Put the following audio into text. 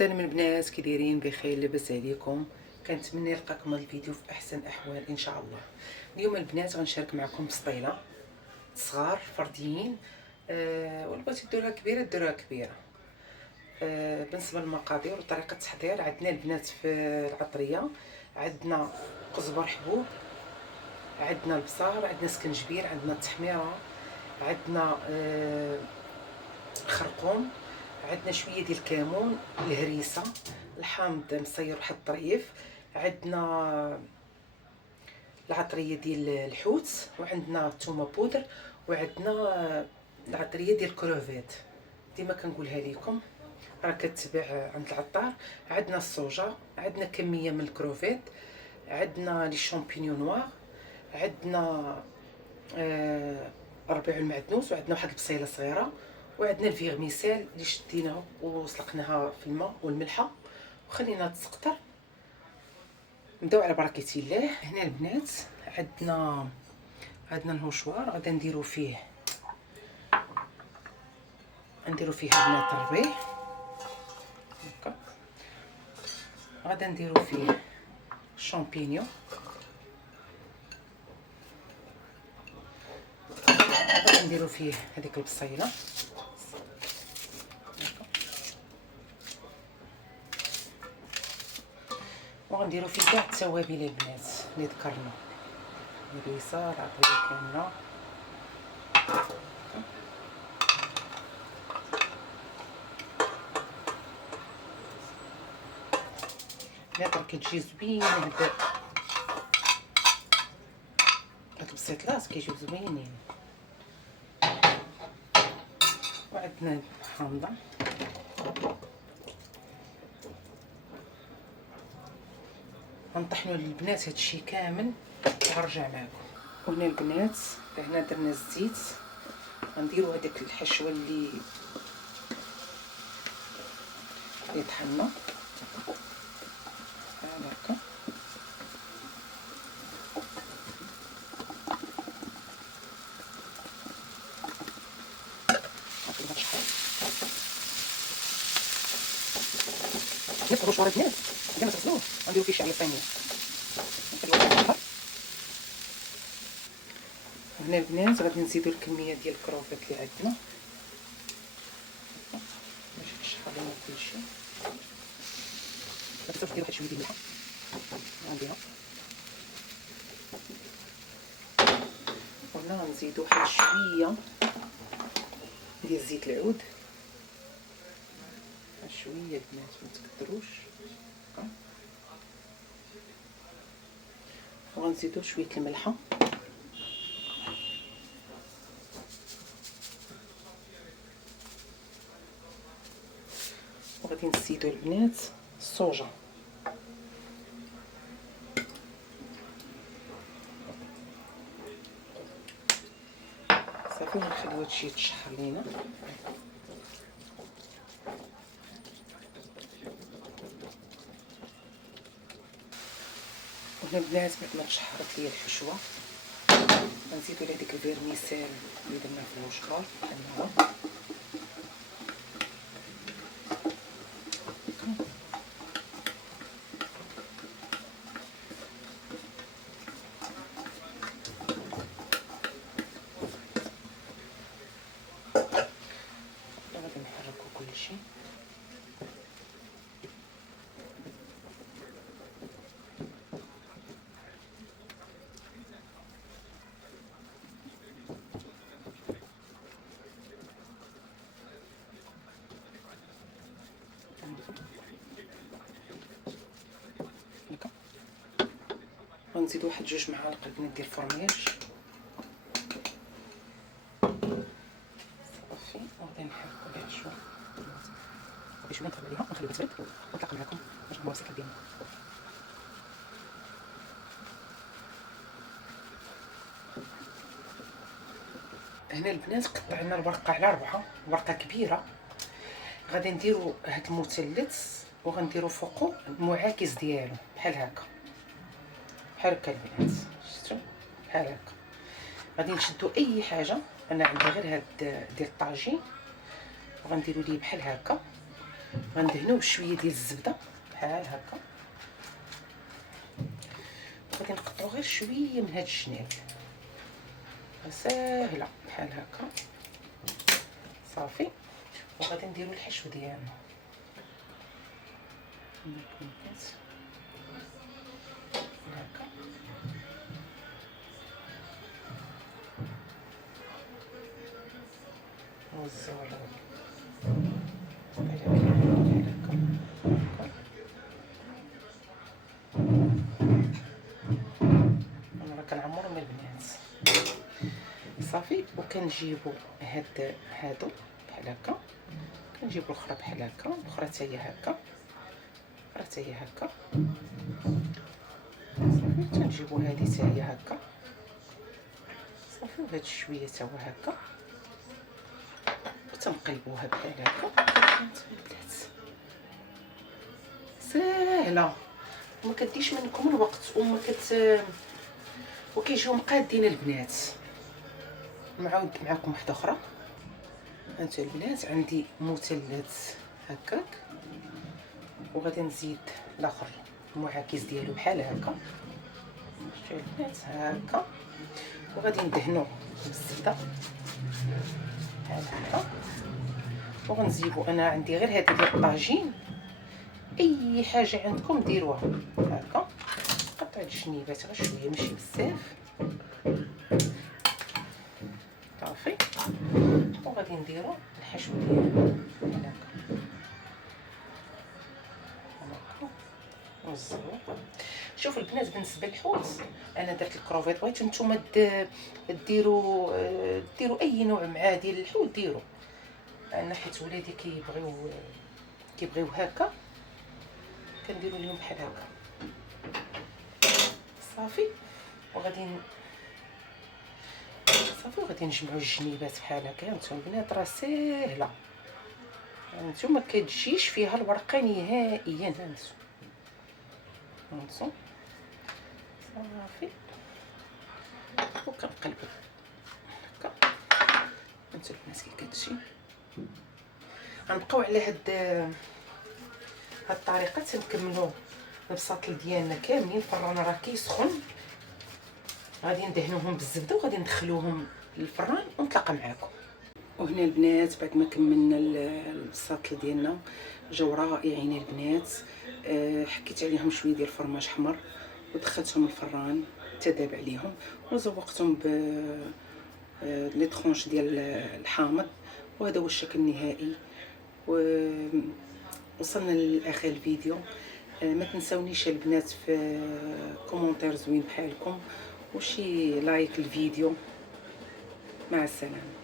السلام البنات، كي دايرين؟ بخير؟ لاباس عليكم؟ كنتمنى نلقاكم هذا الفيديو في احسن الاحوال ان شاء الله. اليوم البنات غنشارك معكم بسطيله صغار فرديين، ولا بغيتي ديروها كبيره ديروها كبيره. بالنسبه للمقادير وطريقه التحضير، عندنا البنات في العطريه عندنا قزبر حبوب، عندنا البصار، عندنا سكنجبير، عندنا التحميره، عندنا خرقوم، عندنا شويه ديال الكمون، الهريسه، الحامض مصير واحد الطريف، عندنا العطريه ديال الحوت، وعندنا الثومه بودر، وعندنا العطريه ديال الكروفيت. ديما كنقولها لكم راه كتباع عند العطار. عندنا الصوجا، عندنا كميه من الكروفيت، عندنا لي شامبينيون نوار، عندنا ربيع المعدنوس، وعندنا واحد البصيله صغيره، وعندنا الفيغميسيل اللي شديناها وسلقناها في الماء والملحه وخليناها تسقطر. نبداو على بركه الله. هنا البنات عندنا الهوشوار، غادا نديرو فيه البنات الربيع هكا، غادا نديرو فيه الشامبينيون، غادا نديرو فيه هذيك البصيله، وغنديرو فيه كاع التوابل البنات اللي ذكرنا، الهريسه، العطريه كامله. البنات راه كتجي زوينه هاد البسيطلات، كيجيو زوينين. وعندنا الحامضه، غنطحنوا للبنات هادشي كامل وغنرجع معكم. وهنا البنات هنا درنا الزيت، غنديروا هذاك الحشوه اللي طحنا بحال هكا. نفرغوا شويه البنات قبل ما تغسلوه، غنديروا فيه شعيه صينيه. وهنا البنات غادي نزيدوا الكميه ديال الكروفيت اللي عندنا باش نشحروا لنا كلشي. ما تنساوش ديروا واحد شويه ديال الملحه، غنديرها. وهنا غنزيدوا واحد شويه ديال زيت العود، شويه البنات ما تكثروش، وغنزيدوا شويه الملحه، وغادي نزيدوا البنات الصوجا. صافي نخليو هادشي يتشحر لينا. وهنا البنات بعد ما تشحرت ليا الحشوه غنزيدو لها ديك الفيرميسيل اللي درنا في الوشكار بحال هكا. غادي نحركو كلشي. غنزيد واحد 2 معالق البنات ديال الفرماج صافي. وغادي نحركو كاع شويه باش نطلع عليها ونخليها تبرد ونطلق معكم باش نعملوا السكر ديالنا. هنا البنات قطعنا الورقه على 4 ورقه كبيره. غادي نديرو هاد المثلث وغنديرو فوقو المعاكس ديالو بحال هكا، بحال هكا البنات، شفتوا بحال هكا. غادي نشدو اي حاجه، انا عندي غير هاد ديال الطاجين، وغنديرو ليه بحال هكا غندهنوه بشويه ديال الزبده بحال هكا، غادي نقطعو غير شويه من هاد الجناب، ساهله بحال هكا صافي. وغادي نديرو الحشو ديالنا هكا، نوزعو على انا راه كنعمر من البنات صافي. وكنجيبو هادو بحال هكا، كنجيبو الاخرى بحال هكا، الاخرى حتى هي هكا، الاخرى حتى هي هكا صافي. تنجيبو هادي حتى هي هكا صافي، وهاد شويه حتى هو هكا، وتنقلبوها بحال هكا. البنات ساهله وما كديش منكم الوقت وما وكيجيو مقادين البنات. نعاود معكم واحده اخرى. هانتو البنات عندي مثلث هكاك، وغادي نزيد الاخر المعاكس ديالو بحال هكا، شوفوا البنات هكا، وغادي ندهنو بالزبده بحال هكا. وغنزيبو انا عندي غير هذه ديال الطاجين، اي حاجه عندكم ديروها هكا. قطع الجنيبات غير شويه ماشي بزاف صافي. وغادي نديرو الحشو ديالنا بحال هكا نوزعو. شوفوا البنات بالنسبه للحوت انا درت الكروفيط، بغيتو نتوما ديروا اي نوع مع ديال الحوت ديروا، انا حيت ولادي كيبغيو هكا كنديروا لهم بحال هكا صافي. وغادي صافي وغادي نجمعوا الجنيبات بحال هكا. هانتوما البنات راه ساهله، هانتوما كتجيش فيها الورقه نهائيا. هانتوما صافي وكنقلبوا هكا. هانتوما البنات كي كتجي غنبقاو على هاد الطريقه تنكملوا البساطل ديالنا كاملين. الفران راه كيسخن، غادي ندهنوهم بالزبده وغادي ندخلوهم للفران ونتلاقى معكم. وهنا البنات بعد ما كملنا البساطل ديالنا جاو رائعين البنات. حكيت عليهم شويه ديال الفرماج حمر ودخلتهم الفران تذاب عليهم، وزوقتهم ب لي طرونش ديال الحامض. وهذا هو الشكل النهائي. وصلنا لاخر الفيديو. ما تنساونيش البنات في كومونتير زوين بحالكم وشي لايك الفيديو. مع السلامه.